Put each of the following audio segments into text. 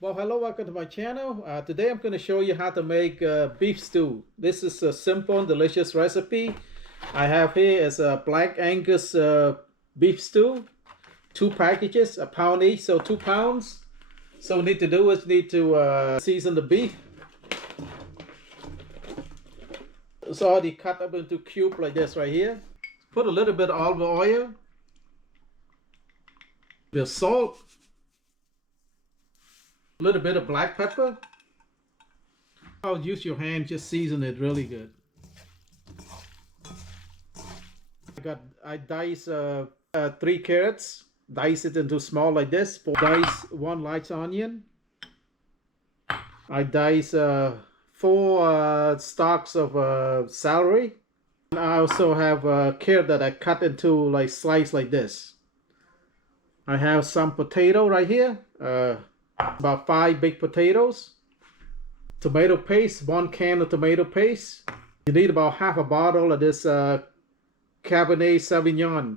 Well, hello, welcome to my channel. Today I'm going to show you how to make beef stew. This is a simple and delicious recipe. I have here is a Black Angus beef stew, 2 packages, a pound each, so 2 pounds. So what we need to do is need to season the beef. It's already cut up into cube like this right here. Put a little bit of olive oil, a bit of salt, a little bit of black pepper. I'll use your hand, just season it really good. I dice 3 carrots, dice it into small like this. Dice 1 large onion. I dice 4 stalks of celery. And I also have a carrot that I cut into like slice like this. I have some potato right here, about 5 big potatoes. Tomato paste, 1 can of tomato paste. You need about half a bottle of this Cabernet Sauvignon,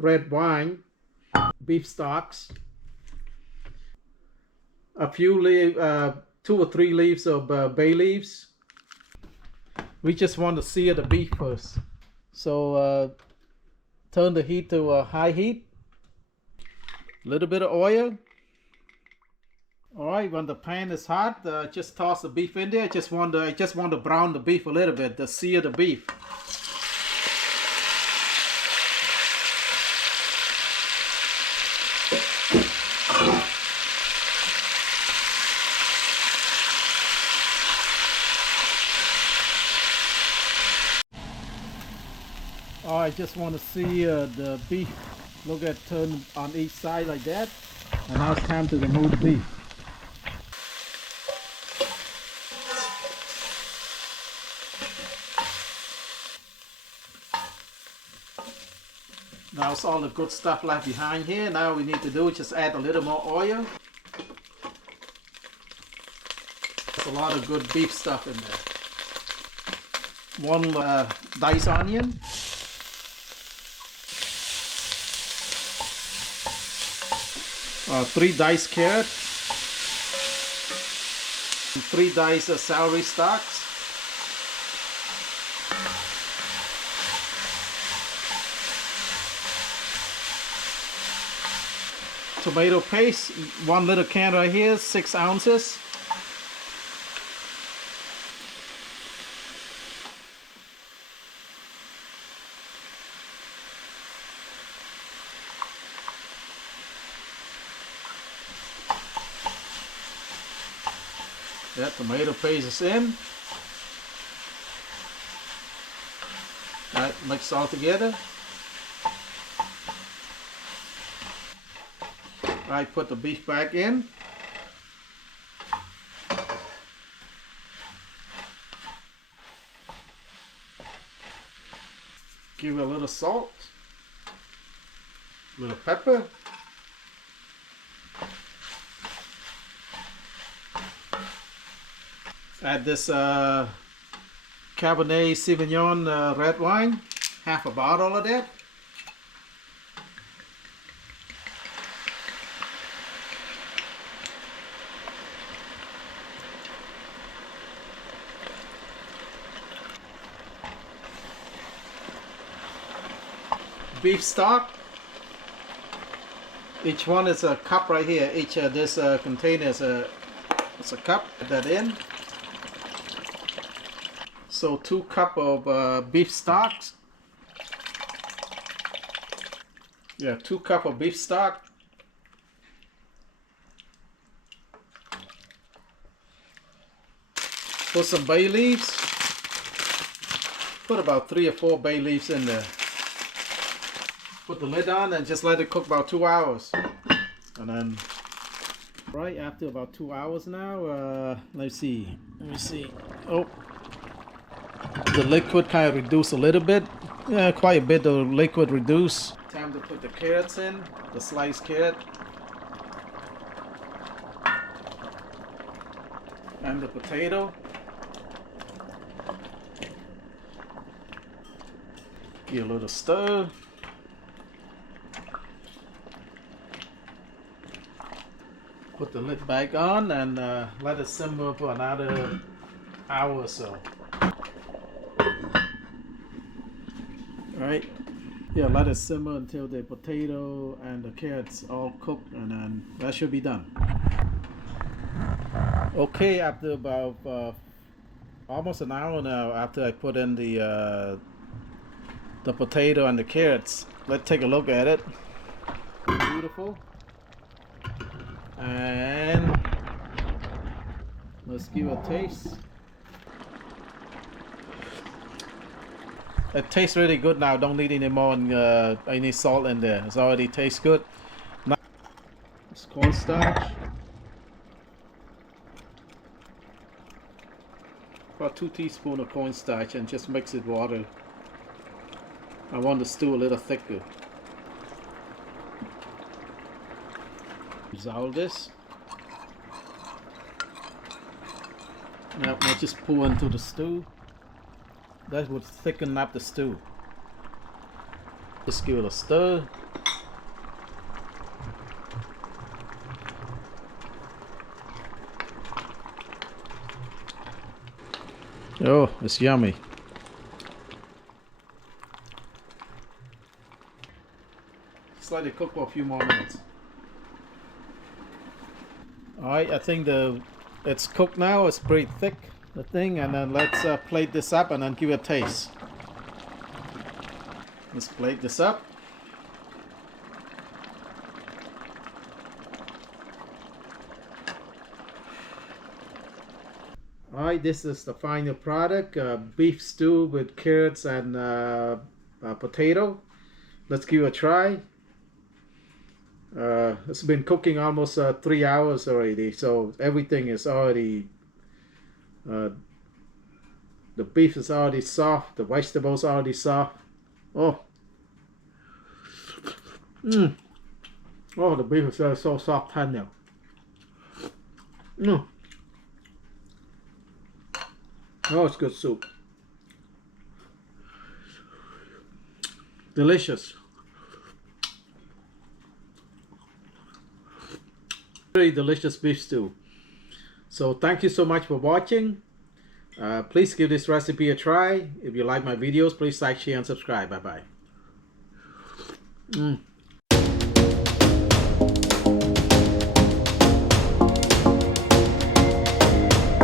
red wine, beef stocks. A few 2 or 3 leaves of bay leaves. We just want to sear the beef first. So turn the heat to high heat. A little bit of oil. Alright, when the pan is hot, just toss the beef in there. I just want to brown the beef a little bit, to sear the beef. I just want to see the beef. Look at turn on each side like that. And now it's time to remove the beef. Now it's all the good stuff left behind here. Now we need to do is just add a little more oil. There's a lot of good beef stuff in there. 1 diced onion. 3 diced carrots, 3 diced celery stalks, tomato paste, 1 little can right here, 6 ounces. Yeah, tomato paste is in. Alright, mix all together. Alright, put the beef back in. Give it a little salt, a little pepper. Add this Cabernet Sauvignon red wine, half a bottle of that. Beef stock. Each one is a cup right here. Each this container is a cup. Put that in. So 2 cups of beef stocks. Yeah, 2 cups of beef stock. Put some bay leaves. Put about 3 or 4 bay leaves in there. Put the lid on and just let it cook about 2 hours. And then, right after about 2 hours now, let me see. Oh. The liquid kind of reduced a little bit. Yeah, quite a bit of liquid reduced. Time to put the carrots in, the sliced carrot. And the potato. Give a little stir. Put the lid back on and let it simmer for another hour or so. Alright, yeah, let it simmer until the potato and the carrots all cooked, and then that should be done. Okay, after about almost an hour now, after I put in the potato and the carrots, let's take a look at it. Beautiful. And let's give it a taste. It tastes really good now. Don't need any more any salt in there. It already tastes good. Now, it's cornstarch. About 2 teaspoons of cornstarch, and just mix it with water. I want the stew a little thicker. Dissolve this. Now let's just pour into the stew. That would thicken up the stew. Just give it a stir. Oh, it's yummy. Just let it cook for a few more minutes. Alright, I think it's cooked now. It's pretty thick, the thing, and then let's plate this up and then give it a taste. Let's plate this up. Alright, this is the final product, beef stew with carrots and potato. Let's give it a try. It's been cooking almost 3 hours already, so everything is already, the beef is already soft, the vegetables are already soft. Oh, oh, the beef is so soft tender. Oh, it's good soup. Delicious. Very delicious beef stew. So thank you so much for watching. Please give this recipe a try. If you like my videos, please like, share, and subscribe. Bye bye.